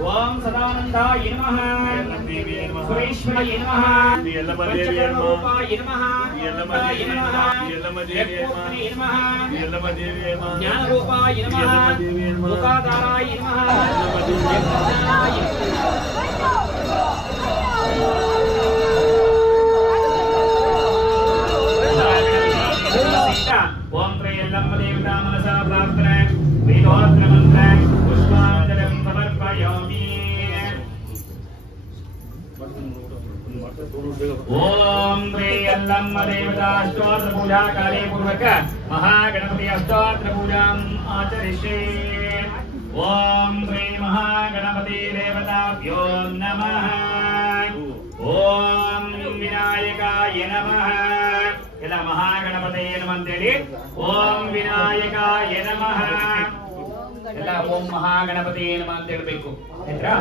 ओम सदानंदाय नमः सुरेश्वराय नमः पंचकर्मरूपाय नमः ज्ञानरूपाय नमः मुखाधाराय नमः ओम त्रयल्लम्ब देवता मनसा प्रार्थना वेदोत्र मंत्र पुष्पांजलिं समर्पयामि। ओम त्रयल्लम्ब देवता अष्टोत्र पूजा काले पूर्वक महागणपति अष्टोत्र पूजाम् आचरिष्ये। ओम श्री महागणपति देवताभ्यो नमः। ओम विनायकाय नमः। ಎಲ್ಲ ಮಹಾಗಣಪತಿಯೇ ನಮಃ ಅಂತೇಳಿ ಓಂ ವಿನಾಯಕಾಯ ನಮಃ ಎಲ್ಲ ಓಂ ಮಹಾಗಣಪತಿಯೇ ನಮಃ ಅಂತ ಹೇಳಬೇಕು ಆಯ್ತಾ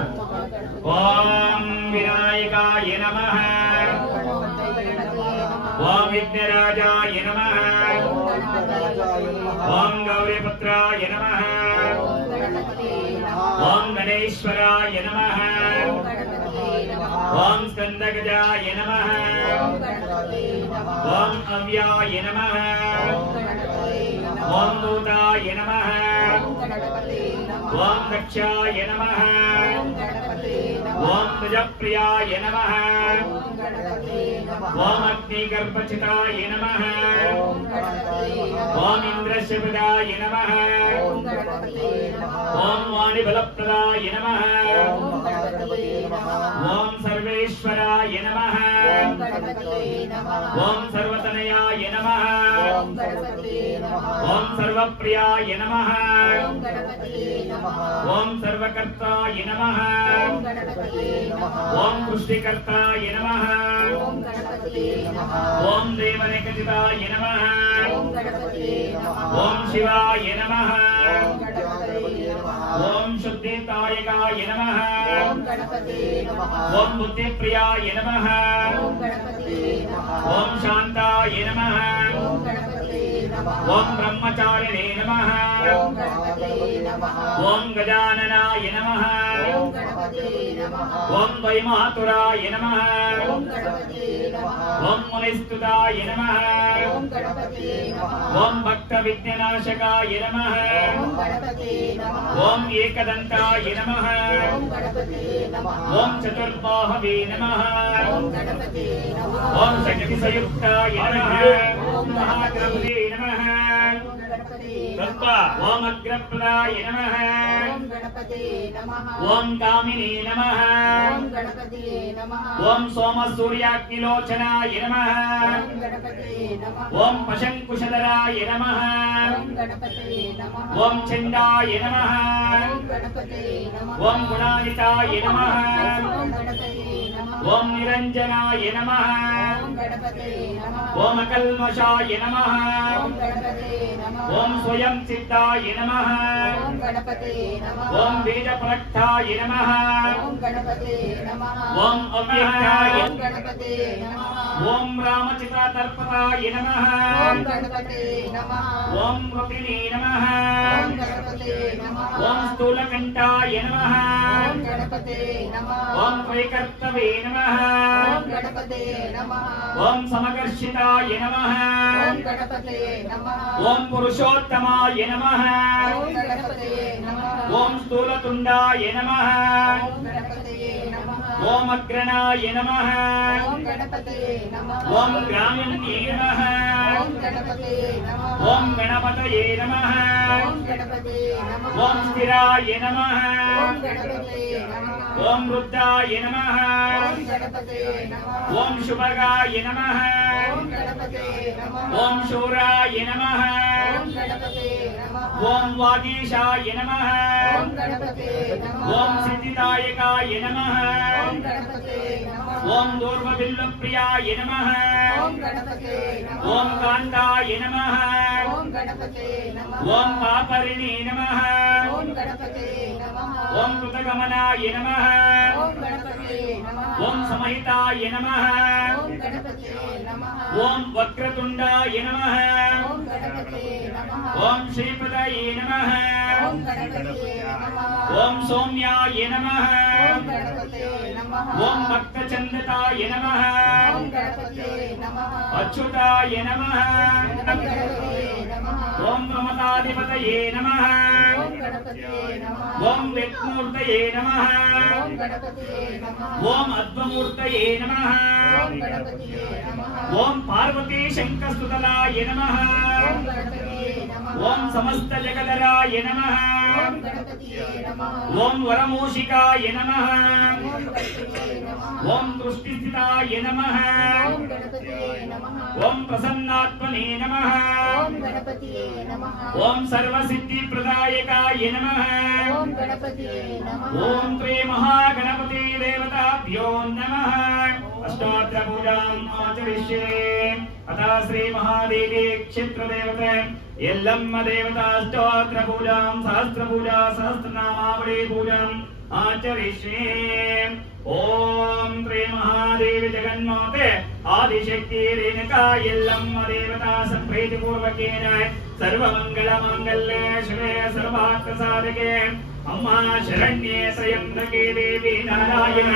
ಓಂ ವಿನಾಯಕಾಯ ನಮಃ ಓಂ ವಿಘ್ನರಾಜಾಯ ನಮಃ ಓಂ ಗೌರಿಪುತ್ರಾಯ ನಮಃ ಓಂ ಗಣೇಶ್ವರಾಯ ನಮಃ ओम स्कंदगजाय नमः ओम अव्याय नमः ओम भूताय नमः ओम दक्षाय नमः ओम गजप्रियाय नमः ओम अग्निगर्भचिताय नमः ओम इंद्रशिवदाय नमः ओम वाणिबलप्रदाय नमः ओम सर्वेश्वराय नमः ओम सर्वतनयाय नमः ओम सर्वप्रियाय नमः ओम सर्वकर्ताय नमः ओम पुष्टिकर्ताय नमः ओम देवनेकजिताय नमः ओम शिवाय नमः ओम शुद्धिदायकाय नमः ओम बुद्धिप्रियाय नमः ओम शांताय नमः ओम ब्रह्मचारिणे नमः ओम गजाननाय नमः ओम वैमातुराय नमः ओम मुनिस्तुताय नमः ओम भक्तविघ्ननाशकाय नमः ओम एकदंताय नमः ओम चतुर्बाहवे नमः ओम शक्तिसयुक्ताय नमः ओम महागणपते नमः ओम अग्रप्रदाय नमः ओम कामिने नमः ओम सोमसूर्याग्निलोचनाय नमः ओम पशंकुशधराय नमः ओम चंडाय नमः ओम गुणानिताय नमः ओम निरंजनाय नमः ओम अकल्मषाय नमः ओम स्वयं सिद्धाय नमः ओम बीजप्रक्ताय नमः ओम अव्यक्ताय ओम रामचितातर्पताय नमः ओम रुक्मिणे नमः ओम स्थूलकंठाय नमः ओम त्रैकर्तवे नमः ओम समकर्षिताय नमः ओम पुरुषोत्तमाय नमः ओम स्थूलतुंडाय नमः ओम अग्रणाय नमः ओम ग्राम्ये नमः ओम गणपतये नमः ओम स्थिराय नमः ओम रुद्राय नमः ओम शुभगाय नमः ओम शूराय नमः ओम वागीशाय नमः ओम सिद्धिदायकाय नमः ओम दूर्वबिल्लप्रियाय नमः ओम कांताय नमः ओम पापरिणे नमः ओम कृतगमनाय नमः ओम समहिताय नमः ओम वक्रतुंडाय नमः ओम श्रीपदाय नमः ओम सौम्याय नमः ओम गणपतये नमः ओम भक्तचंदताय नमः ओम गणपतये नमः अच्युताय नमः ओम गणपतये नमः ओम प्रमदाधिपतये नमः ओम गणपतये नमः ओम विष्णुमूर्तये नमः ओम गणपतये नमः ओम अद्वमूर्तये नमः ओम गणपतये नमः ओम पार्वती शंकरस्तुतलाय नमः ओम गणपतये नमः ओम समस्त जगदराय नमः ओम गणपतये नमः ओम वरमूषिकाय नमः ओम गणपतये नमः ओम दृष्टिस्थिताय नमः ओम गणपतये नमः ओम प्रसन्नात्मने नमः ओम गणपतये नमः ओम सर्वसिद्धिप्रदायकाय नमः ओम गणपतये नमः ओम त्रे महागणपति देवताभ्यो नमः अष्टोत्तर पूजाम् आचरिष्ये अतः श्री महादेवी क्षेत्र देवते यल्लम्म देवता अष्टोत्तर पूजाम् सहस्र पूजा सहस्रनामावली पूजाम् आचरिष्ये ओम त्रे महादेवी जगन्माते आदिशक्ति रेणुका यल्लम्म देवता संप्रीति पूर्वकेन सर्वमंगल मांगल्ये शिवे सर्वार्थ साधके अम्मा शरण्ये त्र्यंबके देवी नारायण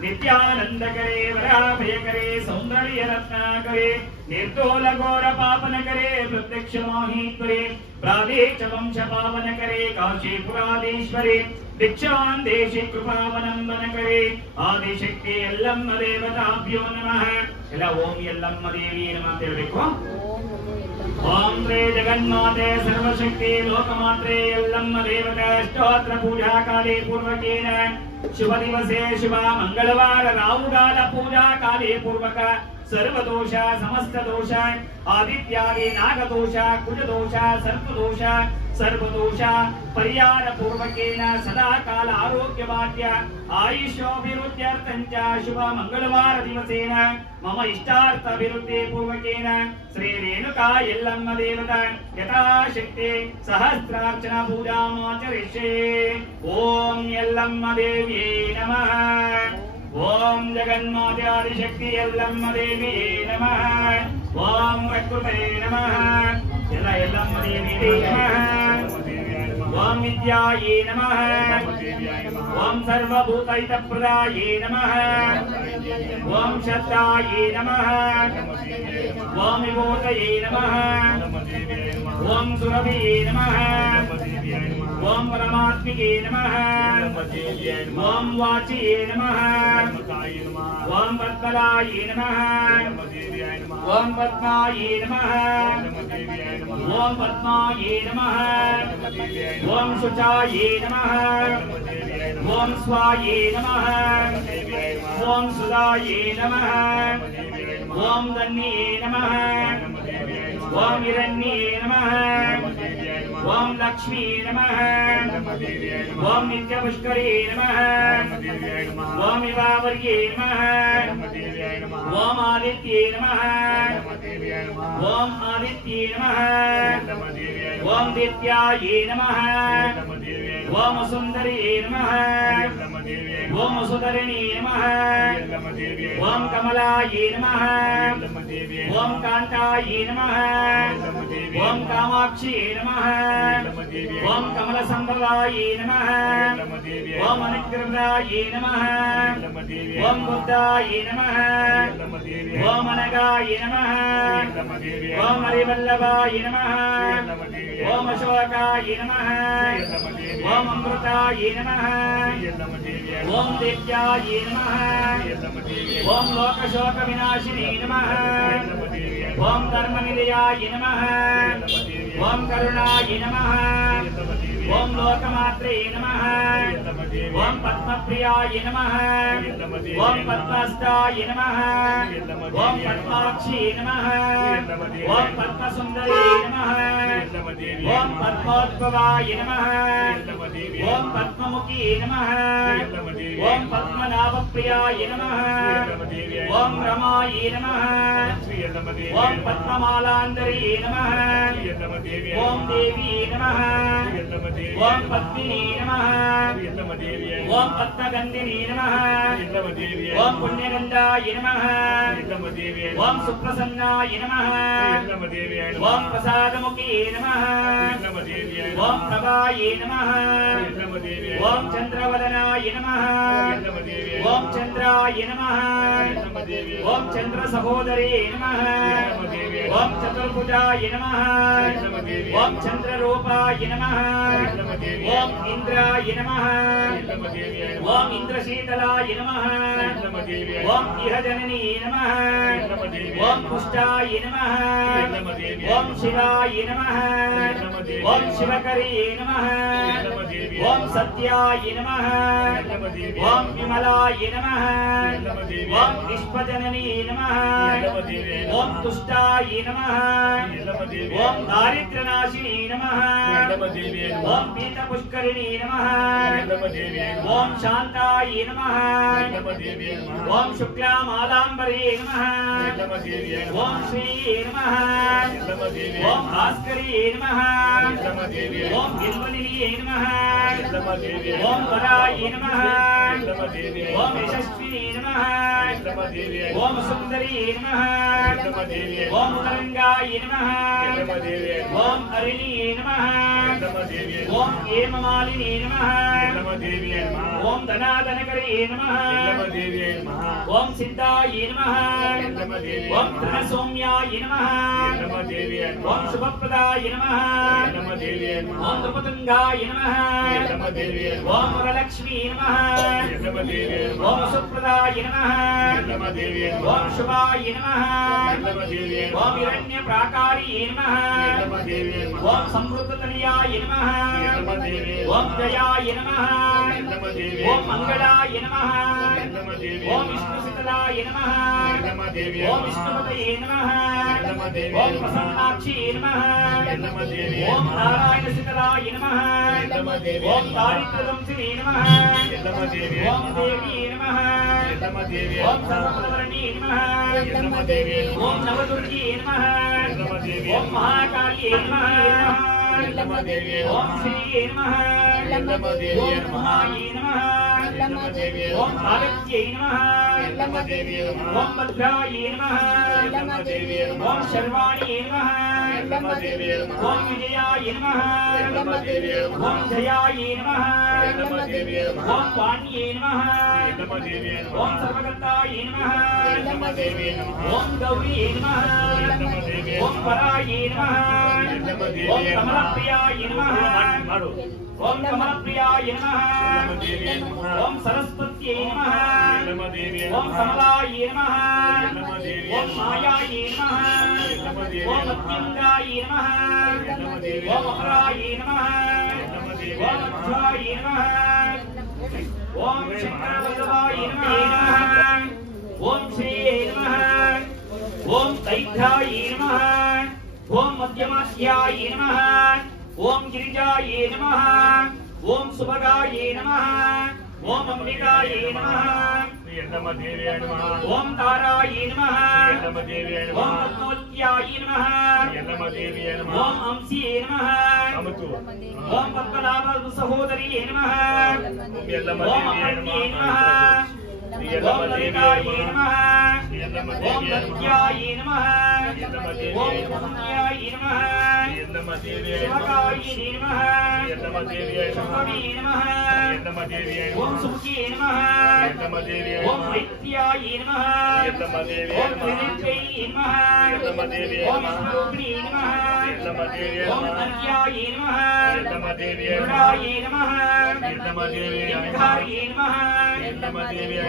नित्यानंद करे वराभय करे सौंदर्य रत्नाकरे निर्दोल घोर पापन करे प्रत्यक्ष मोहीश्वरी प्रादेश वंश पावन करे काशीपुराधीश्वरी दीक्षान देशि कृपावनंदन करे आदिशक्ति यल्लम्म देवताभ्यो नमः ಎಲ್ಲ ಓಂ ಯಲ್ಲಮ್ಮ ದೇವಿ ನಮಃ ಅಂತ ಹೇಳಬೇಕು ओम रे जगन्माते सर्वशक्ति लोकमात्रे यल्लम्म देवता स्तोत्र पूजा काले पूर्वकेन शुभ दिवसे शुभ मंगलवार राहुकाल पूजा काले पूर्वक सर्वदोष समस्त दोष आदित्यादि नागदोष कुजदोष सर्पदोष सर्वदोष परिहार पूर्वकेन सदा काल आरोग्य भाग्य आयुष्योभिवृद्ध्यर्थञ्च शुभ मंगलवार दिवसेन मम इष्टार्थ अभिवृद्धि पूर्वकेन श्री रेणुका यल्लम्म देवता यथाशक्ति सहस्रार्चना पूजामाचरिष्ये ओम यल्लम्म देव्यै नमः ओम जगन्माते आदिशक्ति यल्लम्म देव्यै नमः ओम प्रकृते नमः यल्लम्म देव्यै नमः ओम विद्यायै नमः ओम सर्वभूतहितप्रदायै नमः ओम श्रद्धायै नमः ओम विभूतये नमः ओम सुरभिये नमः ओम परमात्मिके नमः ओम वाचिये नमः ओम पद्मलाये नमः ओम पद्माये नमः ओम पद्माये नमः ओम शुचाये नमः ओम स्वाये नमः ओम सुधाये नमः ओम धन्ये नमः ओम हिरण्ये नमः ओम लक्ष्मी नमः ओम नित्यपुष्करे नमः ओम विवावर्ये नमः ओम आदित्ये नमः ओम आदित्ये नमः ओम दित्याये नमः ओम सुंदर्ये नमः ओम सुधरणे नमः ओम कमलाये नमः ओम कांताये नमः ओम कामाक्षी नमः ओम कमलसंभवाये नमः ओम अनुग्रहाये नमः ओम बुद्धाये नमः ओम अनगाये नमः ओम हरिवल्लभाये नमः ओम अशोकाये नमः ओम अमृताये नमः ओम दिव्याये नमः ओम लोकशोक विनाशिने नमः ओम धर्मनिलयाय नमः ओम करुणाय नमः ओम लोकमात्रे नमः ओम पद्मप्रियाय नमः ओम पद्महस्ताय नमः ओम पद्माक्षी नमः ओम पद्मसुंदरी नमः ओम पद्मोद्भवाय नमः ओम पद्ममुखी नमः ओम पद्मनाभप्रियाय नमः ओम रमाय नमः ओम पद्ममालांदरी नमः ओम देवी नमः ओम पद्मिनी नमः ओम पद्मगंधिनी नमः ओम पुण्यगंधाय नमः ओम सुप्रसन्नाय नमः ओम प्रसादमुखी नमः ओम प्रभाये नमः ఓం చంద్రవదనాయ నమః ఓం చంద్రాయ నమః ఓం చంద్ర సహోదరే నమః ఓం చతుర్భుజాయ నమః ఓం చంద్రరూపాయ నమః ఓం ఇంద్రాయ నమః ఓం ఇంద్రశీతలాయ నమః ఓం ఇహజననీ నమః ఓం పుష్టాయ నమః ఓం శివాయ నమః ఓం శివకరే నమః ఓం సత్యాయ నమః ఓం విమలాయ నమః ఓం విశ్వజననీ నమః ఓం తుష్టాయ నమః ఓం దారిద్ర్యనాశినీ నమః ఓం పీతపుష్కరిణీ నమః ఓం శాంతాయ నమః ఓం శుక్లామాలాంబరే నమః ఓం శ్రీ నమః ఓం భాస్కరే నమః ఓం బిల్వనిలయే నమః ఓం వరాయ నమః ఓం యశస్వినే నమః ఓం సుందరీ నమః ఓం తరంగాయ నమః ఓం హరిణీ నమః ఓం హేమమాలినీ నమః ఓం ధనాధనకరే నమః ఓం సిద్ధాయ నమః ఓం ధనసౌమ్యాయ నమః ఓం శుభప్రదాయ నమః ఓం ధృపతుంగాయ నమః ఓం వరలక్ష్మీ నమః ఓం సుప్రదాయ నమః ఓం శుభాయ నమః ఓం హిరణ్య ప్రాకారీ నమః ఓం సంవృతతనయాయ నమః ఓం జయాయ నమః ఓం మంగళాయ నమః ఓం విష్ణుశీతలాయ నమః ఓం విష్ణుపతయే నమః ఓం ప్రసన్నాక్షి నమః ఓం నారాయణశీతలాయ నమః ఓం దారిద్ర్యదంసిని నమః ఓం దేవీ నమః ఓం సర్వవర్ణీ నమః ఓం నవదుర్గే నమః ఓం మహాకాళీ నమః ఓం శ్రీ నమః ఓం మహాయే నమః ఓం భాగత్యై నమః ఓం భద్రాయే నమః ఓం శర్వాణి నమః ఓం విజయాయ నమః ఓం జయాయ నమః ఓం వాణ్యే నమః ఓం సర్వకర్తాయ నమః ఓం గౌరీ నమః ఓం పరాయే నమః ఓం కమలప్రియాయ నమః ఓం కమలప్రియాయ నమః ఓం సరస్వత్యై నమః ఓం కమలాయ నమః ఓం మాయాయ నమః ఓం అత్యంగాయ నమః ఓం అపరాయ నమః ఓం అధ్యాయ నమః ఓం చక్రవల్లభాయ నమః ఓం శ్రీ నమః ఓం దైత్యాయ నమః ఓం మధ్యమాధ్యాయ నమః ఓం గిరిజాయ నమః ఓం సుభగాయ నమః ఓం అంబికాయ నమః ఓం తారాయ నమః ఓం పద్మవత్యాయ నమః ఓం అంశే నమః ఓం పద్మనాభ సహోదరీ నమః ఓం అపర్ణే నమః ఓం లలితాయ నమః ఓం లక్ష్యాయ నమః ఓం పుణ్యాయ నమః శివకాయ నమః శుభవే నమః ఓం సుఖే నమః ఓం మైత్ర్యాయ నమః ఓం త్రినేత్రై నమః ఓం విష్ణుగ్నే నమః ఓం అన్యాయ నమః గుణాయ నమః లింగాయ నమః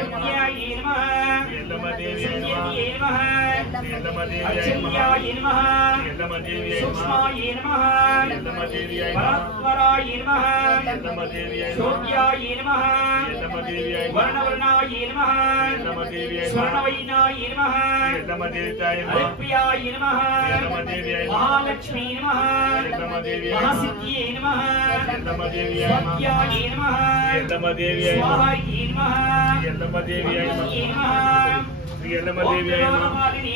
పుణ్యాయ నమః శూన్యాయ నమః అర్చన్యాయ నమః సూక్ష్మాయ నమః పరాత్పరాయ నమః శోక్యాయ నమః వర్ణవర్ణాయ నమః స్వర్ణవైనాయ నమః హరిప్రియాయ నమః మహాలక్ష్మీ నమః మహాసిద్ధ్యై నమః స్వాధ్యాయ నమః స్వాహాయ నమః శ్రీ ఎల్లమ్మ దేవియై నమః శ్రీ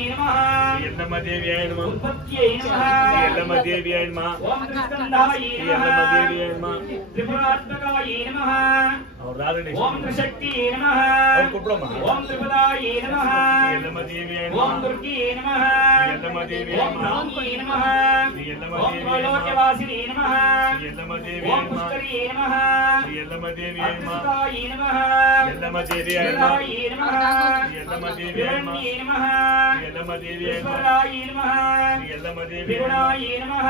ఎల్లమ్మ దేవియై నమః ఉత్పత్త్యై నమః శ్రీ ఎల్లమ్మ దేవియై నమః ఓం త్రిస్కంధాయ శ్రీ నమః ఎల్లమ్మ దేవియై నమః త్రిపురాత్మకాయ నమః और राधे ఓం త్రిశక్తియే నమః और कुपड़मा ఓం త్రిపదాయ నమః శ్రీ ఎల్లమ్మ దేవియై ఓం నమః దుర్గే నమః శ్రీ ఎల్లమ్మ దేవియై ఓం నమః రామ్యే నమః శ్రీ ఎల్లమ్మ ఓం దేవియై నమః త్రైలోక్యవాసినే నమః శ్రీ ఎల్లమ్మ దేవియై ఓం నమః పుష్కరే నమః శ్రీ ఎల్లమ్మ దేవియై నమః అర్చితాయ నమః శ్రీ ఎల్లమ్మ దేవియై నమః శ్రీరాయ నమః శ్రీ ఎల్లమ్మ దేవియై నమః హిరణ్యే నమః శ్రీ ఎల్లమ్మ దేవియై నమః ఈశ్వరాయ నమః శ్రీ ఎల్లమ్మ దేవియై నమః విగుణాయ నమః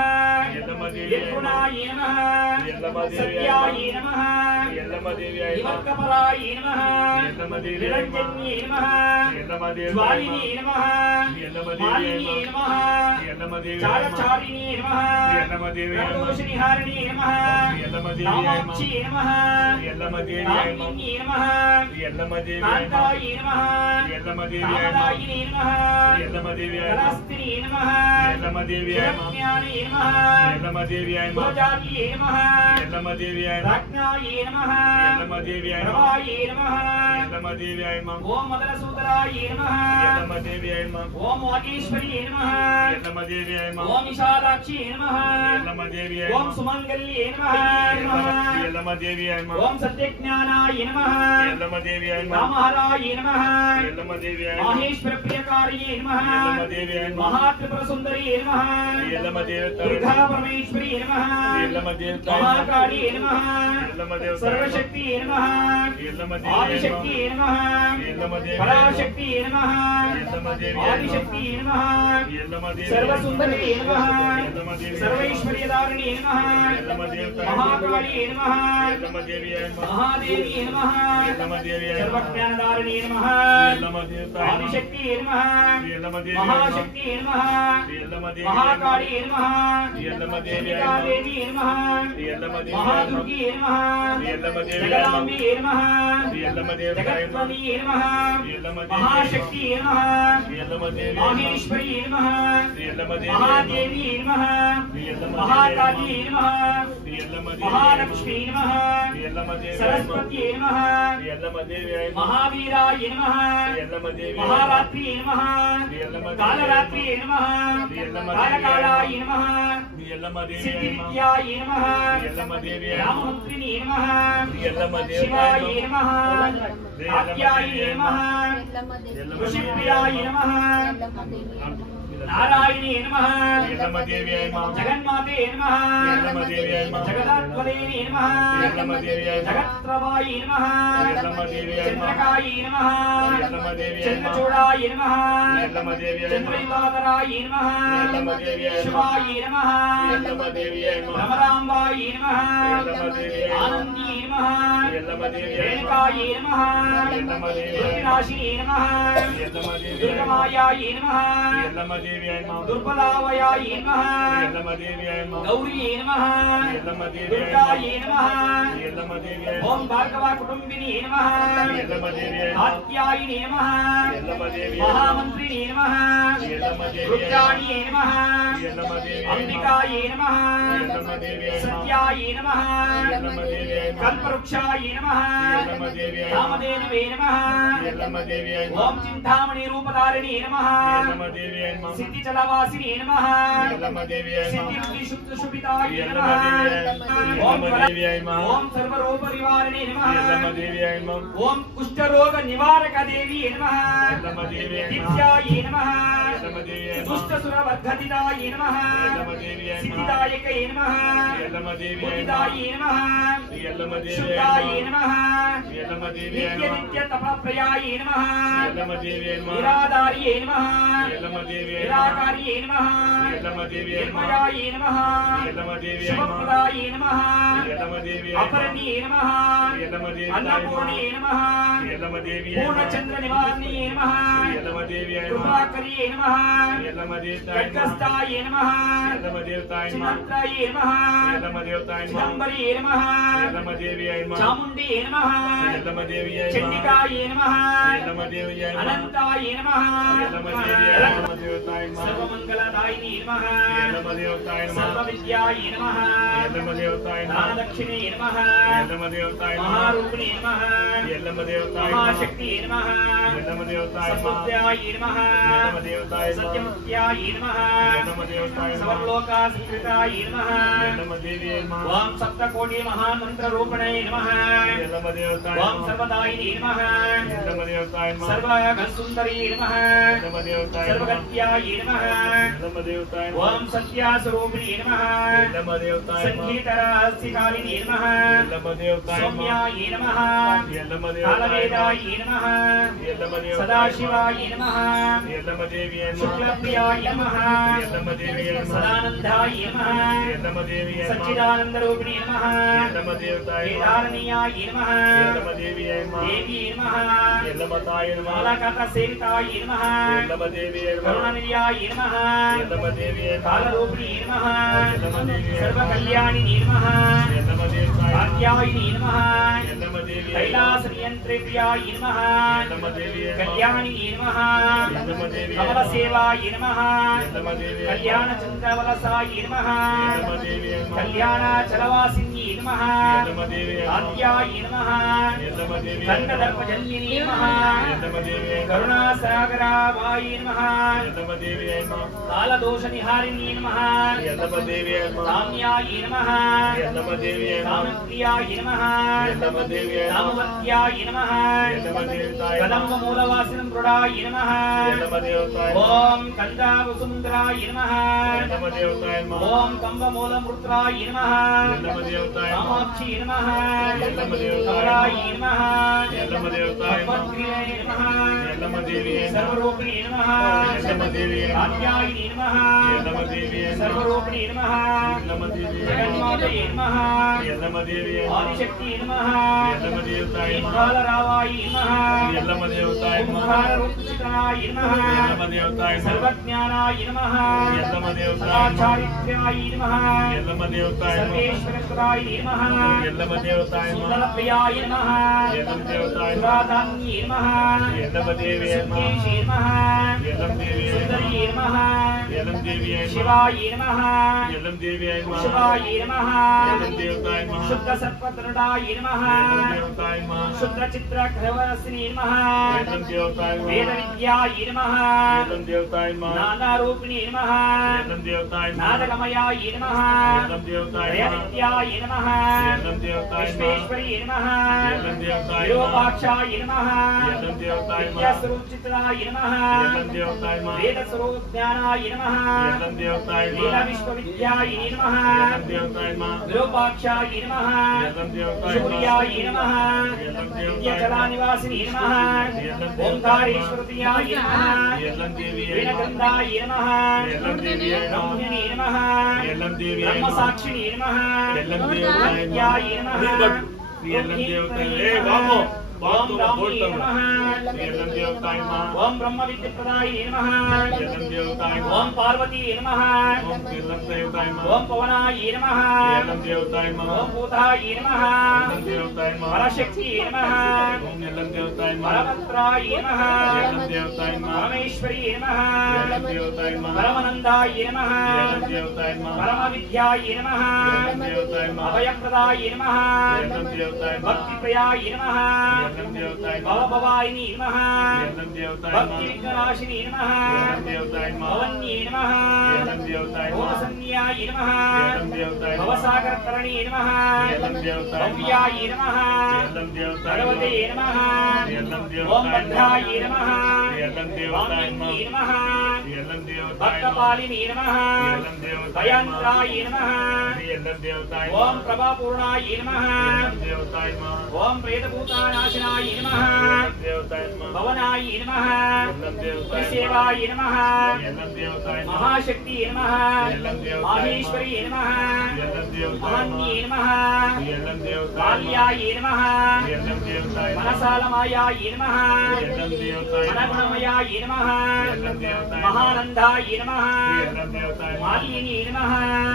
శ్రీ ఎల్లమ్మ దేవియై నమః నిర్గుణాయ నమః శ్రీ ఎల్లమ్మ దేవియై సత్యాయ నమః నమః శ్రీ ఎల్లమ్మ దేవియై నమః వివర్కపరాయ నమః శ్రీ ఎల్లమ్మ దేవియై నమః నిరంజన్యే నమః శ్రీ ఎల్లమ్మ దేవియై జ్వాలినే నమః నమః శ్రీ ఎల్లమ్మ దేవియై మాలినే నమః నమః శ్రీ ఎల్లమ్మ దేవియై నమః చారచారిణే నమః శ్రీ ఎల్లమ్మ దేవియై నమః ప్రదోషనిహారిణే నమః శ్రీ ఎల్లమ్మ దేవియై నమః కామాక్షి నమః శ్రీ ఎల్లమ్మ దేవియై నమః కామిన్యే నమః శ్రీ ఎల్లమ్మ దేవియై నమః కాంతాయ నమః శ్రీ ఎల్లమ్మ దేవియై నమః కామదాయినే నమః శ్రీ ఎల్లమ్మ దేవియై నమః కళాస్త్రీ నమః శ్రీ ఎల్లమ్మ దేవియై నమః శివజ్ఞానే నమః శ్రీ ఎల్లమ్మ దేవియై నమః కులజాతియే నమః శ్రీ ఎల్లమ్మ దేవియై నమః రత్నాయే నమః శ్రీ ఎల్లమ్మ దేవియై నమః ప్రభాయే నమః శ్రీ ఎల్లమ్మ దేవియై నమః ఓం మదనసూదరాయ నమః శ్రీ ఎల్లమ్మ దేవియై నమః ఓం వాగీశ్వరీ నమః శ్రీ ఎల్లమ్మ దేవియై నమః ఓం విశాలాక్షి నమః శ్రీ ఎల్లమ్మ దేవియై ఓం నమః సుమంగళ్యే నమః శ్రీ ఎల్లమ్మ దేవియై నమః ఓం సత్యజ్ఞానాయ నమః శ్రీ ఎల్లమ్మ దేవియై నమః రామహరాయ నమః శ్రీ ఎల్లమ్మ దేవియై నమః మాహేశ్వర ప్రియకార్యే నమః శ్రీ ఎల్లమ్మ దేవియై నమః మహాత్రిపుర సుందరియే నమః శ్రీ ఎల్లమ్మ దేవతాయ దుర్గా నమః పరమేశ్వరీ నమః శ్రీ ఎల్లమ్మ దేవతాయ నమః మహాకాళీ నమః శ్రీ ఎల్లమ్మ దేవతాయ నమః సర్వశక్తి నమః శ్రీ ఎల్లమ్మ దేవియై నమః ఆదిశక్తి నమః శ్రీ ఎల్లమ్మ దేవియై నమః పరాశక్తి నమః శ్రీ ఎల్లమ్మ దేవియై నమః ఆదిశక్తి నమః శ్రీ ఎల్లమ్మ దేవియై నమః సర్వసుందరీ నమః శ్రీ ఎల్లమ్మ దేవియై నమః సర్వైశ్వర్యదారిణి నమః శ్రీ ఎల్లమ్మ దేవతాయ నమః మహాకాళీ నమః శ్రీ ఎల్లమ్మ దేవియై నమః మహాదేవి నమః శ్రీ ఎల్లమ్మ దేవియై నమః సర్వజ్ఞానదారిణి నమః శ్రీ ఎల్లమ్మ దేవతాయ నమః ఆదిశక్తి నమః శ్రీ ఎల్లమ్మ దేవియై నమః మహాశక్తి నమః శ్రీ ఎల్లమ్మ దేవియై నమః మహాకాళీ నమః శ్రీ ఎల్లమ్మ దేవియై నమః చండికాదేవి నమః శ్రీ ఎల్లమ్మ దేవియై నమః మహాదుర్గి నమః శ్రీ ఎల్లమ్మ దేవియై నమః జగదాంబి నమః శ్రీ ఎల్లమ్మ దేవతాయ నమః జగత్వని నమః శ్రీ ఎల్లమ్మ దేవియై నమః మహాశక్తి నమః శ్రీ ఎల్లమ్మ దేవియై నమః మహేశ్వరి నమః శ్రీ ఎల్లమ్మ దేవియై నమః మహాదేవి నమః శ్రీ ఎల్లమ్మ మహాకాళీ దేవియై నమః శ్రీ ఎల్లమ్మ దేవియై నమః మహాలక్ష్మీ నమః శ్రీ ఎల్లమ్మ దేవియై నమః సరస్వతి నమః శ్రీ ఎల్లమ్మ దేవియై నమః మహావీరాయ నమః శ్రీ ఎల్లమ్మ దేవియై నమః మహారాత్రి నమః శ్రీ ఎల్లమ్మ కాలరాత్రి నమః శ్రీ ఎల్లమ్మ దేవియై కాలకాలాయ నమః శ్రీ ఎల్లమ్మ దేవియై సిద్ధి నమః విద్యాయ నమః శ్రీ ఎల్లమ్మ దేవియై నమః రామమంత్రిని నమః శ్రీ ఎల్లమ్మ దేవియై శివాయ నమః నమః కాత్యాయ నమః ఋషిప్రియాయ నమః నారాయణే నమః శ్రీ ఎల్లమ్మ దేవియై నమః జగన్మాతే నమః శ్రీ ఎల్లమ్మ దేవియై నమః జగదాత్మనే నమః శ్రీ ఎల్లమ్మ దేవియై నమః జగత్ప్రభాయ నమః శ్రీ ఎల్లమ్మ దేవియై నమః చంద్రకాయ నమః శ్రీ ఎల్లమ్మ దేవియై నమః చంద్రచూడాయ నమః శ్రీ ఎల్లమ్మ దేవియై నమః చంద్రయుగాధరాయ నమః శ్రీ ఎల్లమ్మ దేవియై నమః శివాయ నమః శ్రీ ఎల్లమ్మ దేవియై నమః భ్రమరాంబాయ నమః శ్రీ ఎల్లమ్మ దేవియై నమః ఆనందీ నమః శ్రీ ఎల్లమ్మ దేవియై నమః రేణుకాయ నమః శ్రీ ఎల్లమ్మ దేవియై నమః దుర్వినాశిని నమః శ్రీ ఎల్లమ్మ దేవియై నమః దుర్గమాయాయ నమః శ్రీ ఎల్లమ్మ దేవియై నమః దుర్బలావయాయ నమః శ్రీ ఎల్లమ్మ దేవియై నమః గౌరీ నమః శ్రీ ఎల్లమ్మ దేవియై దుర్గాయ నమః నమః శ్రీ ఎల్లమ్మ దేవియై ఓం నమః భార్గవ కుటుంబిని నమః శ్రీ ఎల్లమ్మ దేవియై నమః ఆత్యాయిని నమః శ్రీ ఎల్లమ్మ దేవియై నమః మహామంత్రిని నమః శ్రీ ఎల్లమ్మ దేవియై నమః రుద్రాణి నమః శ్రీ ఎల్లమ్మ దేవియై నమః అంబికాయ నమః శ్రీ ఎల్లమ్మ దేవియై నమః సత్యాయ నమః శ్రీ ఎల్లమ్మ దేవియై నమః కల్పవృక్షాయ నమః శ్రీ ఎల్లమ్మ దేవియై నమః రామదేవే నమః శ్రీ ఎల్లమ్మ దేవియై నమః ఓం చింతామణి రూపధారిణి నమః శ్రీ ఎల్లమ్మ దేవియై నమః సిద్ధి చలవాసిని నమః శ్రీ ఎల్లమ్మ దేవియై నమః సిద్ధి శుద్ధ శుభితాయ శ్రీ నమః ఎల్లమ్మ దేవియై నమః ఓం సర్వరూప నివారిణి శ్రీ నమః ఎల్లమ్మ దేవియై నమః ఓం కుష్ఠరోగ నివారక దేవి నమః ఎల్లమ్మ దేవియై నమః నిత్యాయ నమః ఎల్లమ్మ దేవియై నమః దుష్టసుర వర్ధతిదాయ నమః ఎల్లమ్మ దేవియై నమః సిద్ధిదాయకై నమః శ్రీ ఎల్లమ్మ దేవియై నమః ముదిదాయ నమః శ్రీ ఎల్లమ్మ దేవియై శుద్ధాయ నమః నమః శ్రీ ఎల్లమ్మ దేవియై నిత్య నమః నిత్య తపప్రయాయ నమః శ్రీ ఎల్లమ్మ దేవియై నమః నిరాధార్యై నమః శ్రీ ఎల్లమ్మ దేవియై నమః నిరాకార్యై నమః శ్రీ ఎల్లమ్మ దేవియై నమః నిర్మయాయ నమః శ్రీ ఎల్లమ్మ దేవియై నమః శుభప్రదాయ నమః శ్రీ ఎల్లమ్మ దేవియై నమః అపర్ణ్యై నమః శ్రీ ఎల్లమ్మ దేవియై నమః అన్నపూర్ణ్యై నమః శ్రీ ఎల్లమ్మ దేవియై నమః పూర్ణచంద్ర నివారిణ్యై నమః శ్రీ ఎల్లమ్మ దేవియై నమః కృపాకర్యై నమః శ్రీ ఎల్లమ్మ దేవతాయ నమః ఖడ్గస్థాయ నమః శ్రీ ఎల్లమ్మ దేవతాయ నమః చిదంత్రాయ నమః శ్రీ ఎల్లమ్మ దేవతాయ నమః చిదంబరీ నమః శ్రీ ఎల్లమ్మ దేవియై నమః చాముండి నమః శ్రీ ఎల్లమ్మ దేవియై నమః చండికాయ నమః శ్రీ ఎల్లమ్మ దేవియై నమః అనంతాయ నమః శ్రీ ఎల్లమ్మ దేవియై నమః దేవతాయ నమః సర్వమంగళదాయిని నమః శ్రీ ఎల్లమ్మ దేవతాయ నమః సర్వవిద్యాయ నమః శ్రీ ఎల్లమ్మ దేవతాయ నమః దక్షిణే నమః ఎల్లమ్మ దేవతాయ మహారూపిణే నమః ఎల్లమ్మ దేవతాయ మహాశక్తి నమః ఎల్లమ్మ దేవతాయ సత్యాయ నమః ఎల్లమ్మ దేవతాయ సత్యముఖ్యాయ నమః ఎల్లమ్మ దేవతాయ సర్వలోకాశ్రితాయ నమః ఎల్లమ్మ దేవియే నమః ఓం సప్తకోటి మహామంత్ర రూపిణే నమః ఎల్లమ్మ దేవతాయ ఓం సర్వదాయిని నమః ఎల్లమ్మ దేవతాయ సర్వగంసుందరీ నమః ఎల్లమ్మ దేవతాయ సర్వగత్యాయ నమః ఎల్లమ్మ దేవతాయ ఓం సత్యాస్వరూపిణే నమః ఎల్లమ్మ దేవతాయ సంగీతరహస్యకాలిని నమః ఎల్లమ్మ దేవతాయ సౌమ్యాయ నమః ఎల్లమ్మ దేవతాయ కాలవేదాయ నమః ఎల్లమ్మ దేవతాయ సదాశివాయ నమః ఎల్లమ్మ దేవియే నమః శుక్లప్రియాయ నమః ఎల్లమ్మ దేవియే నమః సదానందాయ నమః ఎల్లమ్మ దేవియే నమః సచ్చిదానందరూపిణే నమః ఎల్లమ్మ దేవతాయ వేదారణీయాయ నమః ఎల్లమ్మ దేవియే నమః దేవీ నమః ఎల్లమ్మ తాయ నమః మాలకత సేవితాయ నమః ఎల్లమ్మ దేవియే నమః కరుణనిలయాయ నమః ఎల్లమ్మ దేవియే నమః కాలరూపిణే నమః ఎల్లమ్మ దేవియే నమః సర్వకళ్యాణిని నమః ఎల్లమ్మ దేవతాయ నమః భాగ్యాయిని నమః ఎల్లమ్మ దేవియే నమః కైలాసనియంత్రిప్రియాయ నమః ఎల్లమ్మ దేవియే నమః కళ్యాణిని నమః ఎల్లమ్మ దేవియే నమః కమలసేవాయ నమః ఎల్లమ్మ దేవియే నమః కళ్యాణచంద్రవలసాయ నమః ఎల్లమ్మ దేవియే నమః కళ్యాణచలవాసిన్యై నమః ఎల్లమ్మ దేవియే నమః ఆద్యాయ నమః ఎల్లమ్మ దేవియే నమః కన్నదర్పజన్మిని నమః ఎల్లమ్మ దేవియే నమః కరుణాసాగరావాయ నమః ఎల్లమ్మ దేవియే నమః కాలదోషనిహారిణ్యై నమః ఎల్లమ్మ దేవియే నమః కామ్యాయ నమః ఎల్లమ్మ దేవియే నమః కామప్రియాయ నమః ఎల్లమ్మ దేవియే నమః కామవత్యాయ నమః ఎల్లమ్మ దేవతాయ నమః కదంబమూలవాసినం మృడాయ నమః ఎల్లమ్మ దేవతాయ నమః ఓం కందావసుందరాయ నమః ఎల్లమ్మ దేవతాయ నమః ఓం కంబమూలమృత్రాయ నమః ఎల్లమ్మ దేవతాయ నమః కామాక్షి నమః ఎల్లమ్మ దేవతాయ కమలాయ నమః ఎల్లమ్మ దేవతాయ నమః పద్మప్రియాయ నమః ఎల్లమ్మ దేవియే నమః సర్వరూపిణి నమః ఎల్లమ్మ దేవియే నమః ఆద్యాయిని నమః ఎల్లమ్మ దేవియే నమః సర్వరూపిణి నమః ఎల్లమ్మ దేవియే నమః జగన్మాతయే నమః ఎల్లమ్మ దేవియే నమః ఆదిశక్తి నమః ఎల్లమ్మ దేవతాయ నమః కాలరావాయ నమః ఎల్లమ్మ దేవతాయ నమః ఓంకారరూపితాయ నమః ఎల్లమ్మ దేవతాయ నమః సర్వజ్ఞానాయ నమః ఎల్లమ్మ దేవతాయ నమః సదాచారిత్ర్యాయ నమః ఎల్లమ్మ దేవతాయ నమః సర్వేశ్వరత్వాయ నమః ఎల్లమ్మ దేవతాయ నమః సుందరప్రియాయ నమః ఎల్లమ్మ దేవతాయ నమః పురాధాన్యే నమః ఎల్లమ్మ దేవియే నమః సుకేశే నమః ఎల్లమ్మ దేవియే నమః సుందర్యే నమః ఎల్లమ్మ దేవియే నమః శివాయ నమః ఎల్లమ్మ దేవియే నమః శివాయ నమః ఎల్లమ్మ దేవతాయ నమః శుద్ధ సత్వదృఢాయ నమః ఎల్లమ్మ దేవతాయ నమః శుద్ధ చిత్ర కరవరసిని నమః ఎల్లమ్మ దేవతాయ నమః వేద విద్యాయ నమః ఎల్లమ్మ దేవతాయ నమః నానారూపిణి నమః ఎల్లమ్మ దేవతాయ నమః నాదగమయాయ నమః ఎల్లమ్మ దేవతాయ నమః త్రయవిద్యాయ నమః ఎల్లమ్మ దేవతాయ నమః విశ్వేశ్వరీ నమః ఎల్లమ్మ దేవతాయ నమః విరూపాక్షాయ నమః ఎల్లమ్మ దేవతాయ నమః విద్యాస్వరూపచిత్రాయ నమః ఎల్లమ్మ దేవతాయ నమః వేదస్వరూపజ్ఞానాయ నమః ఎల్లమ్మ దేవతాయ వేద నమః విశ్వవిద్యాయ నమః ఎల్లమ్మ దేవతాయ నమః విరూపాక్షాయ నమః ఎల్లమ్మ దేవతాయ నమః శూర్యాయ నమః ఎల్లమ్మ దేవతాయ నమః విద్యాచలానివాసిని నమః ఓంకారేశ్వరతయాయ నమః ఎల్లమ్మ దేవియే నమః వీణగంధాయ నమః ఎల్లమ్మ దేవియే నమః బ్రహ్మణి నమః ఎల్లమ్మ దేవియే నమః బ్రహ్మసాక్షిణి నమః ఎల్లమ్మ దేవతాయ విద్యాయ నమః ఎల్లమ్మ దేవతాయ ఏ బాబు ఓం బ్రాహ్మణి నమః ఎల్లమ్మ దేవతాయ నమః ఓం బ్రహ్మ విద్యప్రదాయ నమః ఎల్లమ్మ దేవతాయ నమః ఓం పార్వతీ నమః ఓం ఎల్లమ్మ దేవతాయ నమః ఓం పవనాయ నమః ఎల్లమ్మ దేవతాయ నమః ఓం భూతాయ నమః ఎల్లమ్మ దేవతాయ నమః పరశక్తి నమః ఓం ఎల్లమ్మ దేవతాయ నమః పరమత్రాయ నమః ఎల్లమ్మ దేవతాయ నమః పరమేశ్వరీ నమః ఎల్లమ్మ దేవతాయ నమః పరమనందాయ నమః ఎల్లమ్మ దేవతాయ నమః పరమవిద్యాయ నమః ఎల్లమ్మ దేవతాయ నమః అభయప్రదాయ నమః ఎల్లమ్మ దేవతాయ నమః భక్తిప్రియాయ నమః ఎల్లమ్మ దేవతాయ నమః భవభవాయిని నమః ఎల్లమ్మ దేవతాయ భక్తి నమః విఘ్ననాశిని నమః ఎల్లమ్మ దేవతాయ నమః భవన్యే నమః ఎల్లమ్మ దేవతాయ నమః భవసన్యాయ నమః ఎల్లమ్మ దేవతాయ నమః భవసాగరతరణి నమః ఎల్లమ్మ దేవతాయ నమః భవ్యాయ నమః ఎల్లమ్మ దేవతాయ భగవతే నమః నమః ఎల్లమ్మ ఓం దేవతాయ భద్రాయ నమః నమః ఎల్లమ్మ దేవతాయ వామన్యే నమః నమః ఎల్లమ్మ దేవతాయ నమః భక్తపాలిని నమః ఎల్లమ్మ దేవతాయ నమః భయాంత్రాయ నమః ఎల్లమ్మ దేవతాయ ఓం నమః ప్రభాపూర్ణాయ నమః ఎల్లమ్మ దేవతాయ నమః ఓం ప్రేతభూతానాశనాయ నమః ఎల్లమ్మ దేవతాయ నమః భవనాయ నమః ఎల్లమ్మ దేవతాయ నమః సేవాయ నమః ఎల్లమ్మ దేవతాయ నమః మహాశక్తి నమః ఎల్లమ్మ దేవతాయ నమః మాహేశ్వరీ నమః ఎల్లమ్మ దేవతాయ మహన్యే నమః నమః ఎల్లమ్మ దేవతాయ నమః బాల్యాయ నమః ఎల్లమ్మ దేవతాయ నమః మనసాలమాయాయ నమః ఎల్లమ్మ దేవతాయ నమః మనగుణమయాయ నమః ఎల్లమ్మ దేవతాయ నమః మహానందాయ నమః ఎల్లమ్మ దేవతాయ నమః మాలిని నమః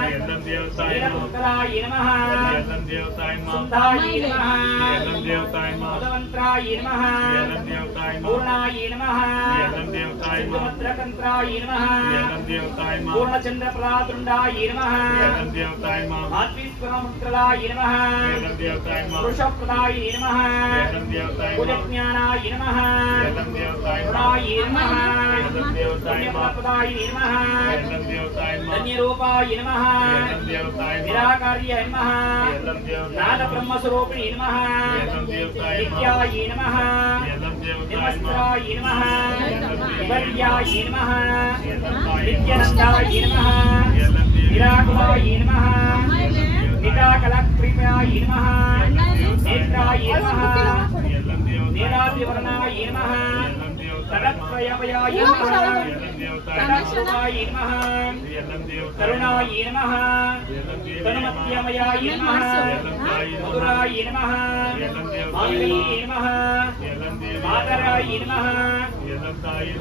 ఎల్లమ్మ దేవతాయ నమః వీరపుత్రాయ నమః एलं देवताय नमः सुंदाय नमः एलं देवताय नमः भगवंत्राय नमः एलं देवताय नमः पूर्णाय नमः एलं देवताय नमः भद्रकंत्राय नमः एलं देवताय नमः पूर्णचंद्रप्रदातुंडाय नमः एलं देवताय नमः आत्मीश्वरमुद्रलाय नमः एलं देवताय नमः वृषप्रदाय नमः एलं देवताय नमः भुजज्ञानाय नमः एलं देवताय नमः गुणाय नमः एलं देवताय नमः पुण्यप्रदाय नमः एलं देवताय नमः धन्यरूपाय नमः एलं देवताय नमः निराकार्याय नमः एलं देवताय नादब्रह्मस्वरूपिणे नमः एलं देवताय नमः नित्याय नमः एलं देवताय नमः निर्मस्त्राय नमः विपर्याय नमः एलं नित्यानन्दाय नमः निराकुलाय नमः निराकलकृपाय नमः नेत्राय नमः नीलाद्रिवर्णाय नमः तदत्रयमयाय नमः तदक्षुताय नमः करुणाय नमः तनुमत्यमयाय नमः मधुराय नमः माङ्गल्ये नमः मातराय नमः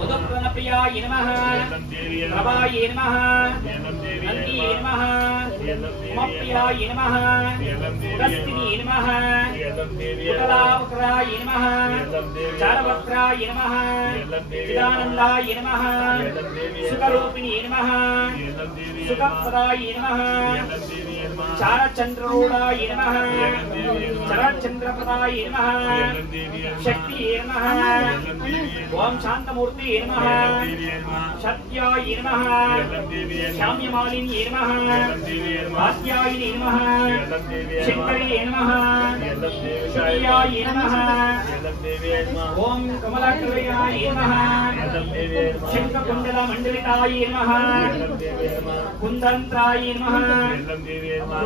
मधुप्रणप्रियाय नमः प्रभाय नमः नन्दिये नमः उमप्रियाय नमः उदस्तिनी नमः उदलावक्राय नमः चारवक्राय नमः चिदानन्दाय नमः सुखरूपिणी नमः सुखप्रदाय नमः चारचन्द्ररूढाय नमः चरचन्द्रप्रदाय नमः शक्तिये नमः ओम शान्तमूर्तिये नमः सत्याय नमः श्याम्यमालिन्ये नमः भास्याय नमः शङ्कर्ये नमः शुक्याय नमः ओम कमलाकृतयाय नमः शङ्खकुण्डलमण्डलिताय नमः कुन्दन्त्राय नमः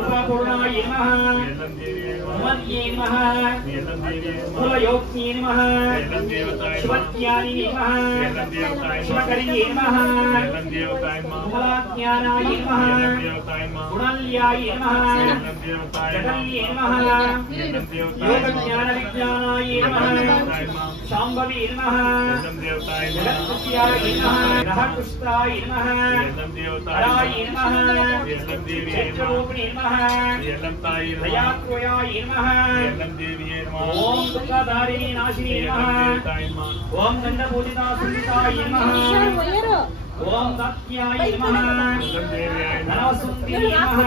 रूपपूर्णाय नमः उमद्ये नमः कुलयोग्ये नमः शिवज्ञानिने नमः शिवकर्ये नमः कुमलाज्ञानाय नमः गुणल्याय नमः जगल्ये नमः योगज्ञानविज्ञानाय नमः शाम्भवे नमः जगत्पत्याय नमः रहकुष्ठाय नमः हराय नमः चैत्ररूपिणे नमः दयात्वयाय नमः ओम दुःखधारिणे नाशिने नमः ओम दण्डपूजिता सुन्दिताय नमः ओम सत्याय नमः नमस्ते नमः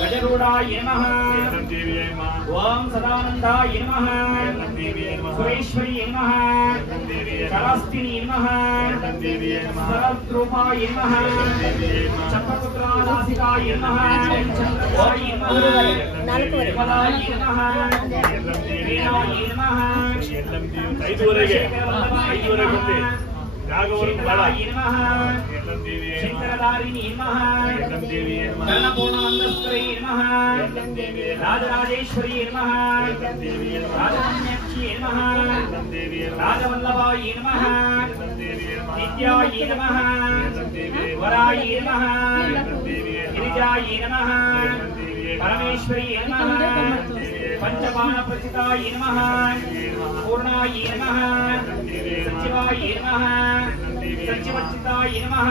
गजरूढाय नमः ओम सदानन्दाय नमः सुरेश्वरी नमः शरस्तिनी नमः सरद्रूपाय नमः चक्रपुत्रानासिकाय नमः ओम निर्मलाय नमः वीणाय नमः शंकरधारिणी नमः कर्णपूर्णानंदस्करे नमः राजराजेश्वरी नमः राजकन्याक्षी नमः राजवल्लभाय नमः नित्याय नमः वराय नमः गिरिजाय नमः परमेश्वरी नमः पंचबाणप्रसिताय नमः पूर्णाय नमः सचिवाय नमः सचिवच्चिताय नमः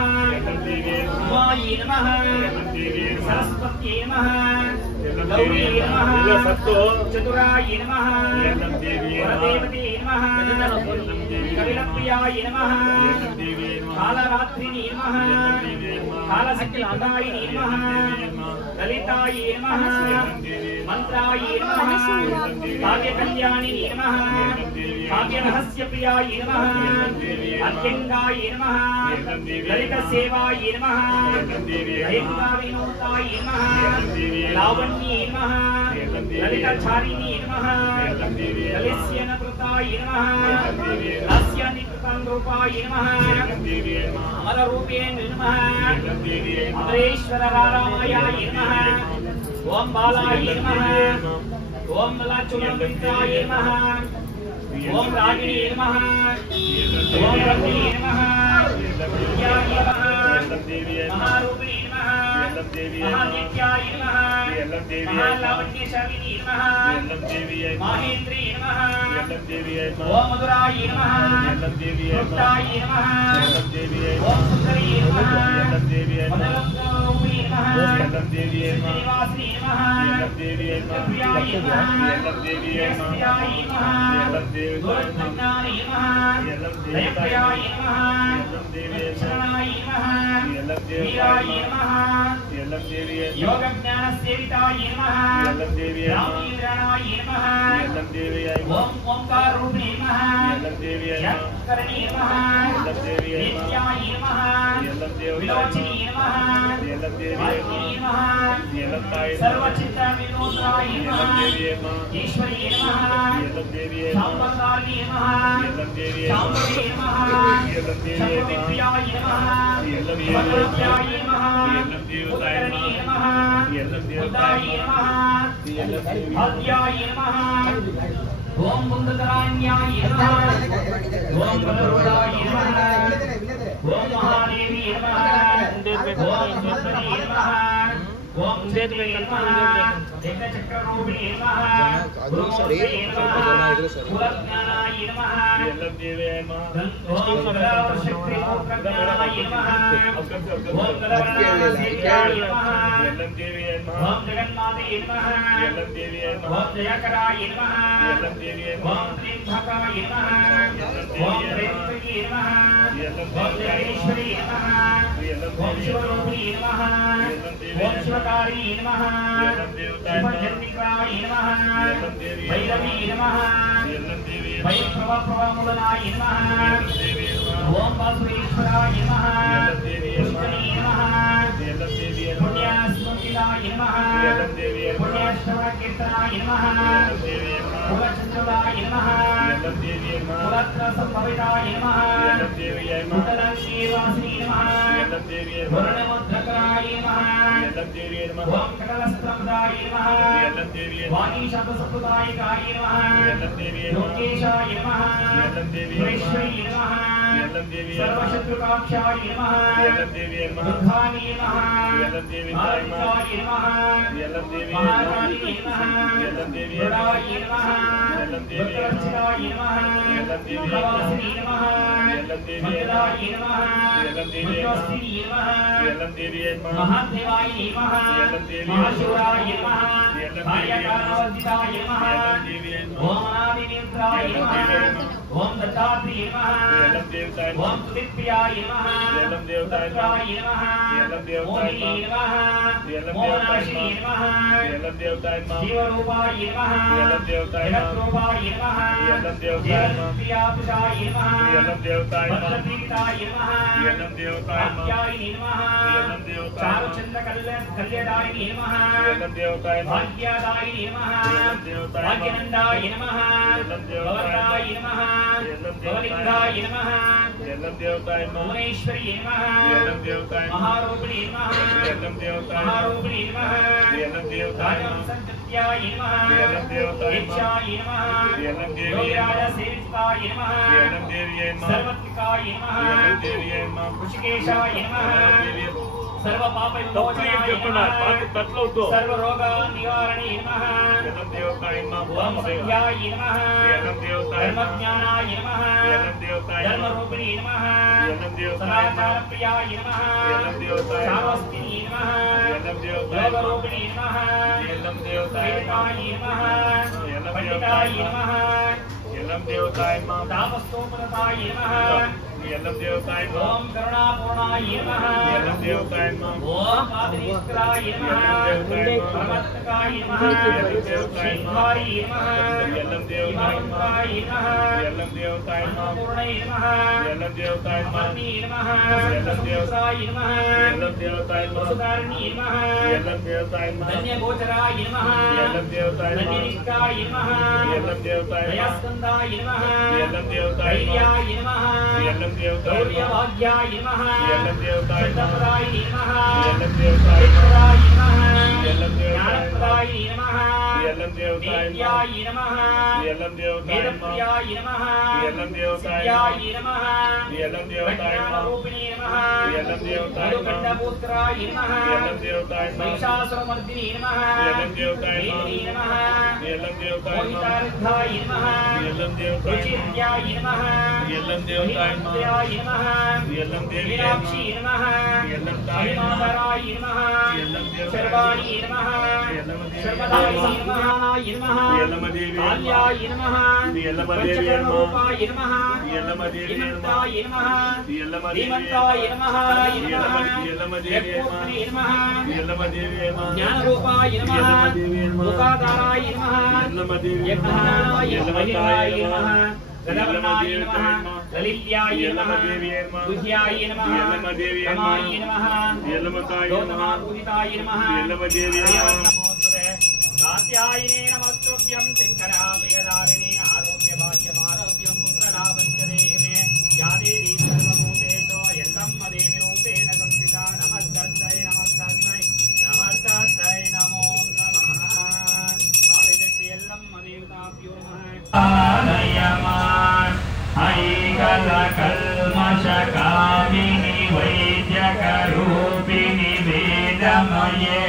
उमाय नमः सरस्वत्यै नमः गौरी नमः चतुराय नमः वरदेवते नमः कविलप्रियाय नमः कालरात्रिणे नमः कालसक्तिप्रदाय नमः ललिताय नमः मंत्राय नमः काव्यकल्याणिने नमः काव्यरहस्यप्रियाय नमः अत्यङ्गाय नमः ललितसेवाय नमः अयङ्गाविनोदाय नमः लावण्ये नमः ललितचारिणे नमः ललिस्यनकृताय नमः लास्यानिकृतान्द्रूपाय नमः अमररूपेण नमः अमरेश्वररामायाय नमः ओम बालाय नमः ओम मलाचुलमित्राय नमः ओम रागिणी नमः ओम रत्नी नमः विद्याय नमः महारूपिणी नमः महानित्याय नमः महालावण्यशालिनी नमः माहेन्द्री नमः ओम मधुराय नमः मुक्ताय नमः ओम सुन्दरी नमः मदनरूपिणी नमः ఎల్లం దేవి నమః శ్రీనివాసిని నమః ఎల్లం దేవి నమః ప్రియాయ నమః ఎల్లం దేవి నమః ప్రియాయ నమః ఎల్లం దేవి గోవిందాయ నమః ఎల్లం దేవి ప్రియాయ నమః ఎల్లం దేవి శరణాయ నమః ఎల్లం దేవి వీరాయ నమః ఎల్లం దేవి యోగ జ్ఞాన సేవితాయ నమః ఎల్లం దేవి రామీరణాయ నమః ఎల్లం దేవి ఓం ఓంకార రూపిణి నమః ఎల్లం దేవి శంకరణి నమః ఎల్లం దేవి నిత్యాయ నమః ఎల్లం దేవి విలోచిని నమః ఎల్లం దేవి వాల్మీకి నమః ఎల్లం తాయి సర్వచిత్త వినోదాయ ఎల్లం నమః దేవి ఈశ్వరీ నమః ఎల్లం దేవి సాంబకారిణి నమః ఎల్లం దేవి శాంభవి నమః ఎల్లం దేవి శంభవిప్రియాయ నమః ఎల్లం భద్రప్రియాయ నమః ఎల్లం దేవి ఉత్తరణి నమః ఎల్లం దేవి ఉదాయ నమః ఎల్లం దేవి ఆద్యాయ నమః ఓం బుద్ధకరాణ్యాయ నమః ఓం బలరుడాయ నమః ఓం మహాదేవి నమః ఓం సుందరి నమః ఓం దేవి నమః ఏకచక్రరూపిణి నమః గురుమూర్తి నమః కులజ్ఞానాయ నమః ఎల్లం దేవి ఓం సదాశక్తి ప్రజ్ఞానాయ నమః ఓం గదవరాయ నమః ఎల్లం దేవి ఓం జగన్మాతయే నమః ఎల్లం దేవి ఓం జయకరాయ నమః ఎల్లం దేవి ఓం త్రిభకాయ నమః ఓం త్రైత్వయే నమః ఓం జగేశ్వరీ నమః ఓం శివరూపిణి నమః ఓం శివకారీ నమః శివచంద్రికాయ నమః భైరవీ నమః ఎల్లం దేవి వైప్రవప్రవములనాయ నమః ఓం వాసుదేశ్వరాయ నమః పుష్కరీ నమః ఎల్లం దేవి పుణ్యస్మృతిలాయ నమః పుణ్యశ్రవణకీర్తనాయ నమః కులచంద్రులాయ నమః ఎల్లం దేవి కులత్ర సంభవితాయ నమః ఎల్లం దేవి కుటలంకేవాసిని నమః ఎల్లం దేవి వరుణముద్రకరాయ నమః ఎల్లం దేవి ఓం కటలస్త్రముదాయ నమః ఎల్లం దేవి వాణీశబ్దసప్తదాయకాయ నమః ఎల్లం దేవి లోకేశాయ నమః ఎల్లం దేవి సురేశ్వరీ నమః ఎల్లం దేవి సర్వశత్రుకాక్షాయ నమః ఎల్లం దేవి దుర్గాని నమః ఎల్లం దేవి ఆదిత్యాయ నమః ఎల్లం దేవి మహారాణి నమః ఎల్లం దేవి వృడాయ నమః ఎల్లం దేవి దుర్గరక్షితాయ నమః ఎల్లం దేవి భవాసిని నమః ఎల్లం దేవి మంగళాయ నమః ఎల్లం దేవి మృత్యుస్థిని నమః ఎల్లం దేవి మహాదేవాయ నమః ఎల్లం దేవి మహాశివరాయ నమః ఎల్లం దేవి కార్యకారణవర్జితాయ నమః ఎల్లం దేవి ఓం అనాదినేత్రాయ నమః ఓం దత్తాత్రేయ నమః ఎల్లం దేవతాయ ఓం తులిప్రియాయ నమః ఎల్లం దేవతాయ దత్తాయ నమః ఎల్లం దేవతాయ మోహిని నమః ఎల్లం మోహనాశిని దేవతాయ నమః ఎల్లం దేవతాయ జీవరూపాయ నమః ఎల్లం దేవతాయ జగద్రూపాయ నమః ఎల్లం దేవతాయ జీవప్రియాపుషాయ నమః ఎల్లం దేవతాయ భద్రపీఠాయ నమః ఎల్లం దేవతాయ కాత్యాయని నమః ఎల్లం దేవతాయ చారుచంద్ర కళ్యాణాయని నమః ఎల్లం దేవతాయ భాగ్యదాయని నమః ఎల్లం దేవతాయ భాగ్యనందాయ నమః ఎల్లం దేవతాయ గౌరవాయ నమః ఎల్లం గౌలింగాయ నమః ఎల్లం దేవతాయ భువనేశ్వరి నమః ఎల్లం దేవతాయ మహారూపిణి నమః ఎల్లం దేవతాయ మహారూపిణి నమః ఎల్లం దేవతాయ రాజం సంకృత్యాయ నమః ఎల్లం దేవతాయ దీక్షాయ నమః ఎల్లం దేవి యోగిరాజ సేవితాయ నమః ఎల్లం దేవి సర్వత్రికాయ నమః ఎల్లం దేవి ఋషికేశాయ నమః సర్వ పాప విమోచనాయ నమః సర్వ రోగ నివారణే నమః ఎల్లం దేవతాయ ఓం సంధ్యాయ నమః ఎల్లం దేవతాయ ధర్మజ్ఞానాయ నమః ఎల్లం దేవతాయ ధర్మరూపిణి నమః ఎల్లం దేవతాయ సదాచార ప్రియాయ నమః ఎల్లం దేవతాయ శావస్తిని నమః ఎల్లం దేవతాయ యోగరూపిణి నమః ఎల్లం దేవతాయ వేదాయ నమః ఎల్లం పండితాయ దేవతాయ నమః ఎల్లం దేవతాయ తాపస్తోపనతాయ నమః ఎల్లం దేవతాయ ఓం కరుణాపూర్ణాయ నమః ఎల్లం దేవతాయ ఓం కాదినేశ్వరాయ నమః పరమత్తకాయ నమః శ్రీధాయ నమః ఎల్లం దేవతాయ హిమాంకాయ నమః ఎల్లం దేవతాయ అన్నపూర్ణాయ నమః ఎల్లం దేవతాయ అమర్ణి నమః ఎల్లం సముద్రాయ నమః ఎల్లం దేవతాయ వసుధారిణి నమః ఎల్లం దేవతాయ ధన్యగోచరాయ నమః ఎల్లం దేవతాయ ధన్యనిష్టాయ నమః ఎల్లం దేవతాయ దయాస్కందాయ నమః ఎల్లం దేవతాయ ధైర్యాయ నమః ఎల్లం దేవతాయ గౌర్యభాగ్యాయ నమః ఎల్లం దేవతాయ చంద్రపదాయ నమః ఎల్లం దేవతాయ చంద్రాయ నమః ఎల్లం దేవతాయ జ్ఞానప్రదాయ నమః ఎల్లం దేవతాయ నిత్యాయ నమః ఎల్లం దేవతాయ వేదప్రియాయ నమః ఎల్లం దేవతాయ సిద్ధ్యాయ నమః ఎల్లం దేవతాయ ప్రజ్ఞానరూపిణి నమః ఎల్లం దేవతాయ మధుకంఠపుత్రాయ నమః ఎల్లం దేవతాయ మహిషాసురమర్దిని నమః ఎల్లం దేవతాయ వేదిని నమః ఎల్లం దేవతాయ మోహితార్థాయ నమః ఎల్లం దేవతాయ రుచిర్యాయ నమః ఎల్లం దేవతాయ మహిమత్యాయ నమః ఎల్లం దేవి మీనాక్షి నమః ఎల్లం తాయ హరిమాధరాయ నమః ఎల్లం దేవతాయ सर्वाणि नमः सर्वदाय नमः काल्याय नमः पंचकर्मरूपाय नमः हिमन्ताय नमः धीमन्ताय नमः यज्ञोत्तरे नमः ज्ञानरूपाय नमः मुखाधाराय नमः यज्ञानाय नमः गदवर्णाय नमः ललित्याय नमः गुह्याय नमः कमाय नमः गौतमापूजिताय नमः कात्यायने नमस्तुभ्यं शङ्करा प्रियदारिणी आरोग्य भाग्यमारोग्यं पुत्रलाभश्चरे मे या देवी सर्वभूतेषु यल्लम्म देवी रूपेण संस्थिता नमस्तस्यै नमस्तस्यै नमस्तस्यै नमो नमः आदिशक्ति यल्लम्म देवताभ्यो नमः आलयमान ऐकलकल्मषकामिनि वैद्यकरूपिणि वेदमये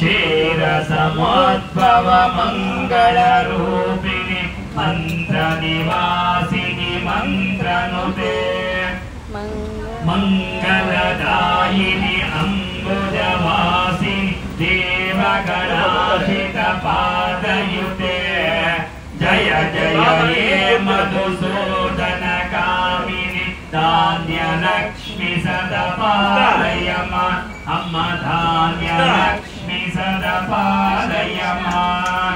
क्षीरसमोद्भव मङ्गलरूपिणि मन्त्रनिवासिनि मन्त्रनुते मङ्गलदायिनि अम्बुजवासिनि देवगणाहितपादयुते जय जय हे मधुसूदनकामिनि धान्यलक्ष्मि सदपालय मां अम्म धान्यलक्ष्मि सदपालय मां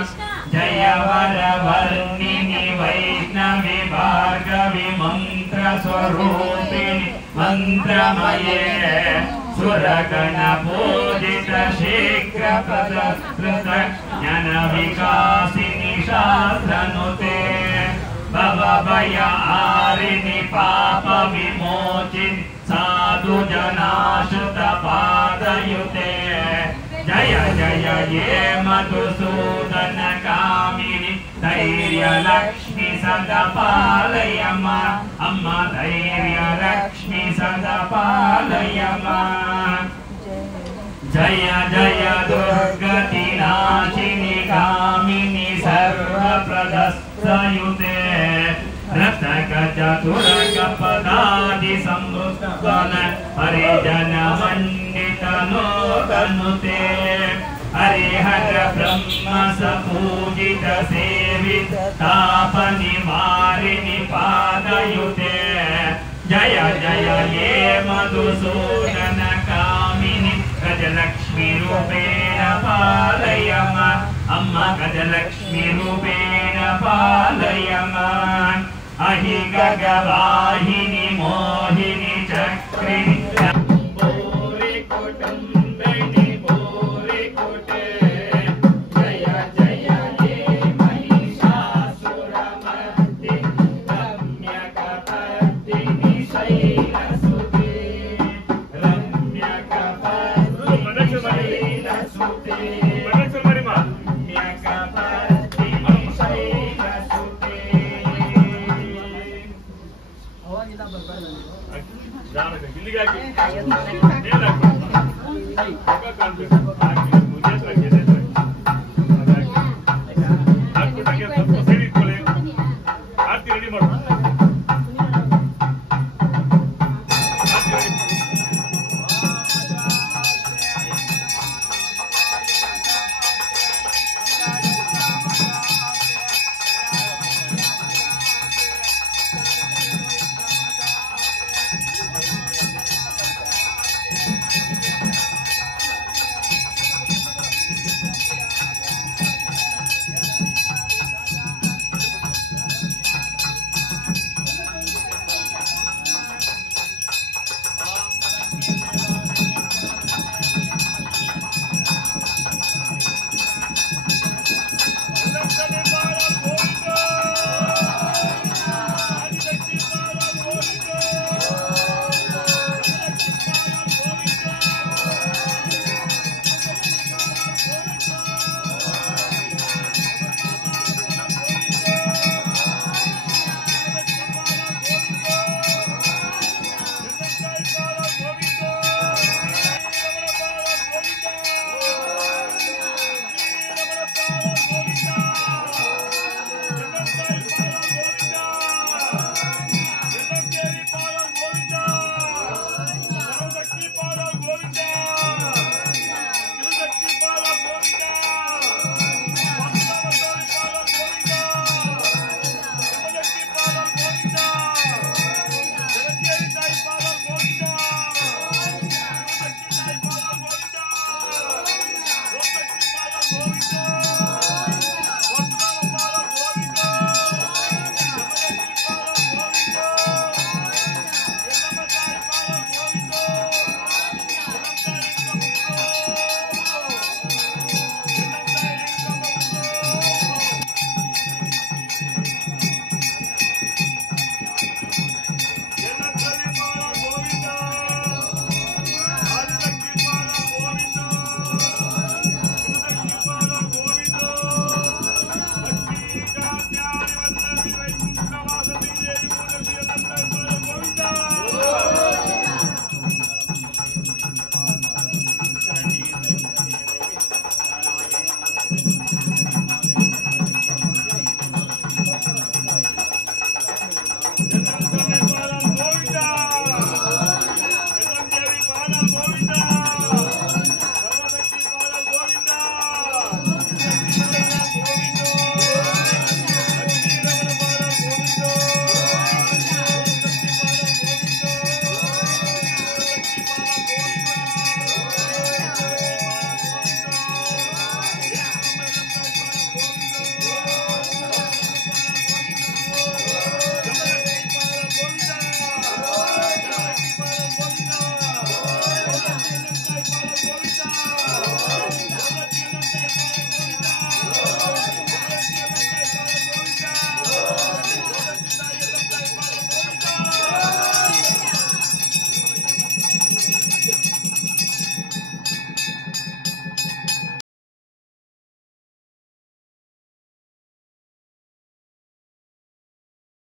जय वरवर्णिनि वैष्णवि भार्गवि मन्त्रस्वरूपिणि मन्त्रमये सुरगणपूजित शीघ्रपदकृत ज्ञानविकासिनि शास्त्रनुते भवभयहारिणि पापविमोचिनि साधुजनाश्रितपादयुते जय जय ये मधुसूदनकामिनि धैर्यलक्ष्मि सदपालय मां अम्म धैर्यलक्ष्मि सदपालय मां जय जय दुर्गतिनाशिनि कामिनि सर्वप्रदस्तयुते रथगजतुरगपदादि संवृत्तन परिजनमण्डितनोतनुते हरिहर ब्रह्म सपूजित सेवित तापनिवारिणि पादयुते जय जय ये मधुसूदनकामिनि गजलक्ष्मी रूपेण पालय मां अम्म गजलक्ष्मी रूपेण पालय मां अहि गगवाहिनि मोहिनि चक्रिणि